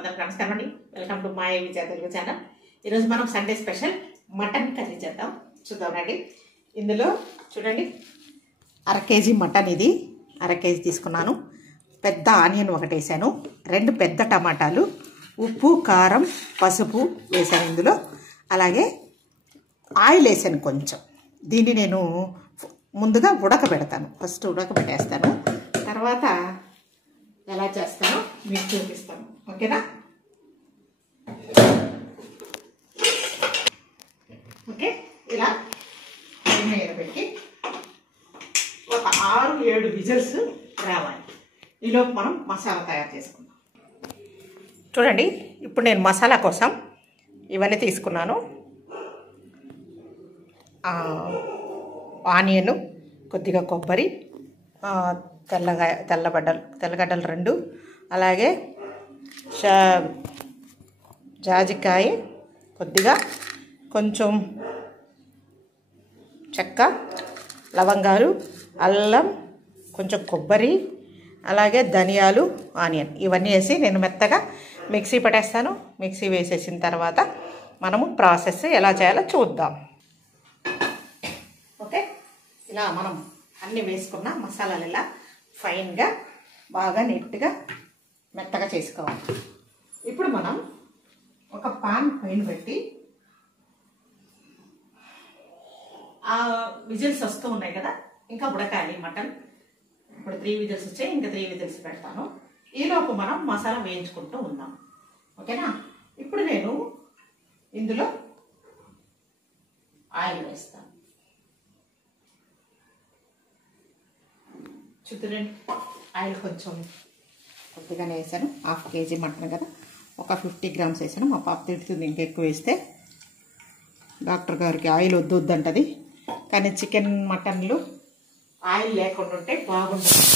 అందరికీ నమస్కారం అండి. Welcome to my Vijaya Telugu channel. ఈరోజు మనం సండే స్పెషల్ మటన్ కర్రీ చేద్దాం. చూద్దామండి. ఇందులో చూడండి, 1/2 కేజీ మటన్, ఇది 1/2 కేజీ తీసుకున్నాను. పెద్ద ఆనియన్ ఒకటి వేసాను, 2 పెద్ద టమాటాలు, ఉప్పు, కారం, పసుపు వేసాను ఇందులో. అలాగే ఆయిల్ వేసాను కొంచెం. దీన్ని నేను ముందుగా ఉడకబెడతాను. ఫస్ట్ ఉడకబెట్టేస్తాను, తర్వాత ఎలా చేస్తానో మీకు చూపిస్తాను. ఓకేనా? ఓకే, ఇలా మీద పెట్టి ఒక 6-7 విజిల్స్ రావాలి. ఈలోపు మనం మసాలా తయారు చేసుకుందాం. చూడండి, ఇప్పుడు నేను మసాలా కోసం ఇవన్నీ తీసుకున్నాను. ఆనియన్, కొద్దిగా కొబ్బరి, తెల్లగడ్డలు 2, అలాగే జాజికాయ కొద్దిగా, కొంచెం చెక్క, లవంగాలు, అల్లం, కొంచెం కొబ్బరి, అలాగే ధనియాలు, ఆనియన్ ఇవన్నీ వేసి నేను మెత్తగా మిక్సీ పట్టేస్తాను. మిక్సీ వేసేసిన తర్వాత మనము ప్రాసెస్ ఎలా చేయాలో చూద్దాం. ఓకే, ఇలా మనం అన్నీ వేసుకున్న మసాలాలు ఇలా ఫైన్గా బాగా నీట్గా మెత్తగా చేసుకోవాలి. ఇప్పుడు మనం ఒక పాన్ పైన పెట్టి, ఆ విజిల్స్ వస్తూ ఉన్నాయి కదా, ఇంకా ఉడకాలి మటన్. ఇప్పుడు 3 విజిల్స్ వచ్చాయి, ఇంకా 3 విజిల్స్ పెడతాను. ఈలోపు మనం మసాలా వేయించుకుంటూ ఉందాం. ఓకేనా? ఇప్పుడు నేను ఇందులో ఆయిల్ వేస్తాను. చూడండి, ఆయిల్ కొంచెం కొద్దిగానే వేసాను. 1/2 కేజీ మటన్ కదా, ఒక 50 గ్రామ్స్ వేసాను. మా పాప తిడుతుంది ఇంకెక్కువ వేస్తే, డాక్టర్ గారికి ఆయిల్ వద్దంటది. కానీ చికెన్, మటన్లు ఆయిల్ లేకుండా ఉంటే బాగుంటుంది.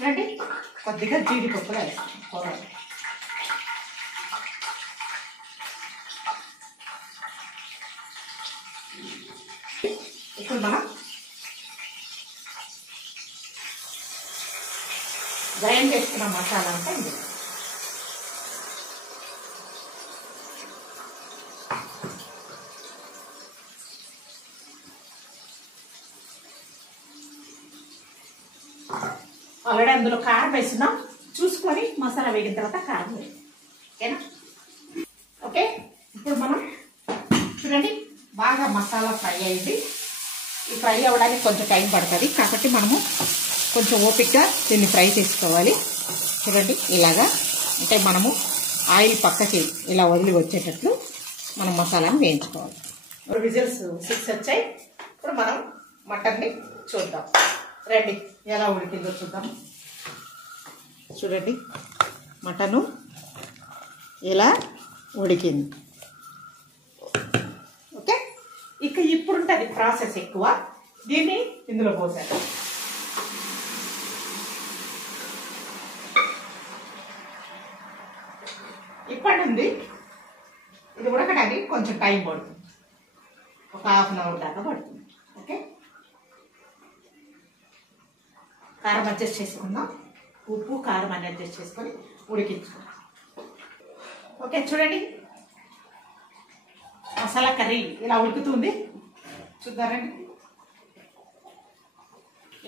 రండి, కొద్దిగా జీడిపప్పులు వేస్తాను కూర. ఇప్పుడు మనం గ్రైండ్ చేసుకున్న మసాలా అంతా ఇందులో ఆల్రెడీ అందులో కారం వేస్తున్నాం. చూసుకొని మసాలా వేగిన తర్వాత కారం వేయాలి. ఓకేనా? ఓకే, ఇప్పుడు మనం చూడండి, బాగా మసాలా ఫ్రై అయింది. ఈ ఫ్రై అవ్వడానికి కొంచెం టైం పడుతుంది, కాబట్టి మనము కొంచెం ఓపికగా దీన్ని ఫ్రై చేసుకోవాలి. చూడండి, ఇలాగా అంటే మనము ఆయిల్ పక్కకి ఇలా వదిలి వచ్చేటట్లు మనం మసాలాని వేయించుకోవాలి. ఇప్పుడు విజిల్స్ 6 వచ్చాయి. ఇప్పుడు మనం మటన్ని చూద్దాం. రండి, ఎలా ఉడికిందో చూద్దాం. చూడండి, మటను ఇలా ఉడికింది. ఓకే, ఇక ఇప్పుడు ఉంటుంది ప్రాసెస్ ఎక్కువ. దీన్ని ఇందులో పోసాను. ఇప్పటి నుండి ఇది ఉడకడానికి కొంచెం టైం పడుతుంది, ఒక 1/2 అవర్ దాకా పడుతుంది. ఓకే, కారం అడ్జస్ట్ చేసుకుందాం. ఉప్పు, కారం అన్ని అడ్జస్ట్ చేసుకొని ఉడికించుకుందాం. ఓకే, చూడండి, మసాలా కర్రీ ఇలా ఉడుకుతుంది. చూద్దారండి.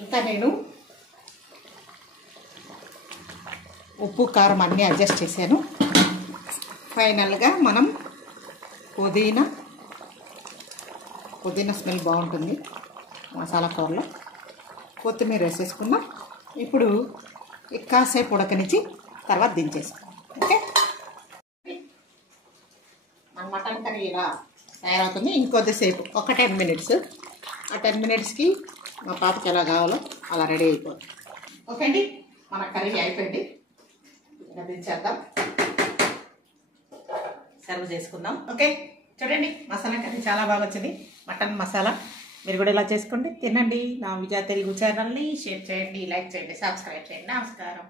ఇంకా నేను ఉప్పు, కారం అన్నీ అడ్జస్ట్ చేశాను. ఫైనల్గా మనం పుదీనా స్మెల్ బాగుంటుంది మసాలా కూరలో. కొత్తిమీర వేసేసుకున్నాం. ఇప్పుడు కాసేపు ఉడకనిచ్చి తర్వాత దించేసుకున్నాం. ఓకే, మన మటన్ కర్రీ ఇలా తయారవుతుంది. ఇంకొద్దిసేపు ఒక 10 మినిట్స్. ఆ 10 మినిట్స్కి మా పాపకి ఎలా కావాలో అలా రెడీ అయిపోతుంది. ఓకే అండి, మన కర్రీ అయిపోయింది. ఇంకా దించేద్దాం, సర్వ్ చేసుకుందాం. ఓకే, చూడండి, మసాలా కర్రీ చాలా బాగా వచ్చింది. మటన్ మసాలా మీరు కూడా ఇలా చేసుకోండి, తినండి. నా విజయ తెలుగు ఛానల్ని షేర్ చేయండి, లైక్ చేయండి, సబ్స్క్రైబ్ చేయండి. నమస్కారం.